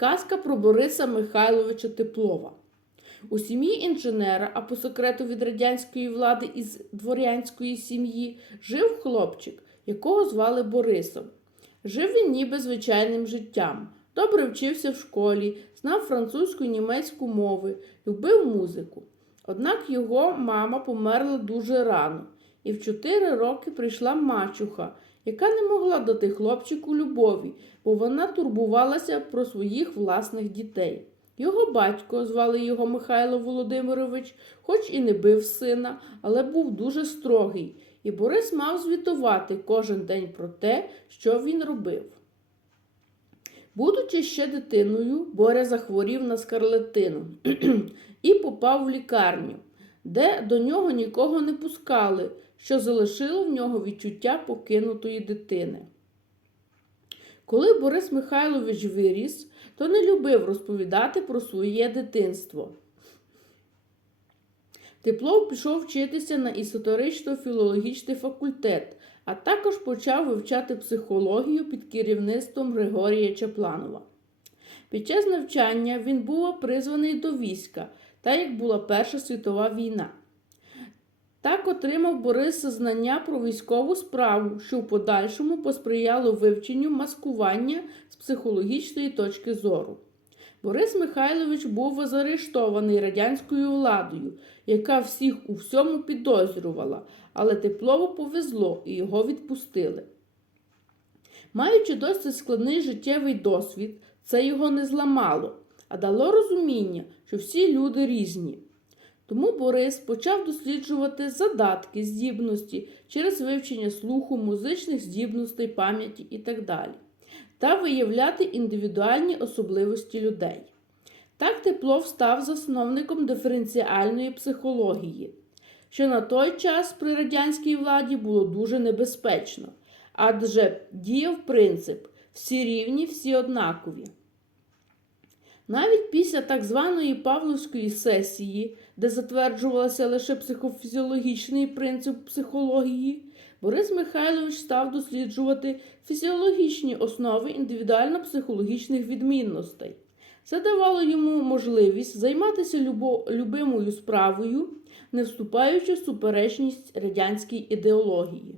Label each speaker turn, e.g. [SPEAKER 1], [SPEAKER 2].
[SPEAKER 1] Казка про Бориса Михайловича Теплова. У сім'ї інженера, а по секрету від радянської влади із дворянської сім'ї, жив хлопчик, якого звали Борисом. Жив він ніби звичайним життям. Добре вчився в школі, знав французьку і німецьку мови, любив музику. Однак його мама померла дуже рано, і в чотири роки прийшла мачуха, яка не могла дати хлопчику любові, бо вона турбувалася про своїх власних дітей. Його батько, звали його Михайло Володимирович, хоч і не бив сина, але був дуже строгий, і Борис мав звітувати кожен день про те, що він робив. Будучи ще дитиною, Боря захворів на скарлетину і попав в лікарню, де до нього нікого не пускали, що залишило в нього відчуття покинутої дитини. Коли Борис Михайлович виріс, то не любив розповідати про своє дитинство. Теплов пішов вчитися на історично-філологічний факультет, а також почав вивчати психологію під керівництвом Григорія Чапланова. Під час навчання він був призваний до війська, так як була Перша світова війна. Так отримав Борис знання про військову справу, що в подальшому посприяло вивченню маскування з психологічної точки зору. Борис Михайлович був заарештований радянською владою, яка всіх у всьому підозрювала, але Теплову повезло і його відпустили. Маючи досить складний життєвий досвід, це його не зламало, а дало розуміння, що всі люди різні. Тому Борис почав досліджувати задатки, здібності через вивчення слуху, музичних здібностей, пам'яті і так далі, та виявляти індивідуальні особливості людей. Так Теплов став засновником диференціальної психології, що на той час при радянській владі було дуже небезпечно, адже діяв принцип всі рівні, всі однакові. Навіть після так званої Павловської сесії, де затверджувався лише психофізіологічний принцип психології, Борис Михайлович став досліджувати фізіологічні основи індивідуально-психологічних відмінностей. Це давало йому можливість займатися любо, любимою справою, не вступаючи в суперечність радянській ідеології.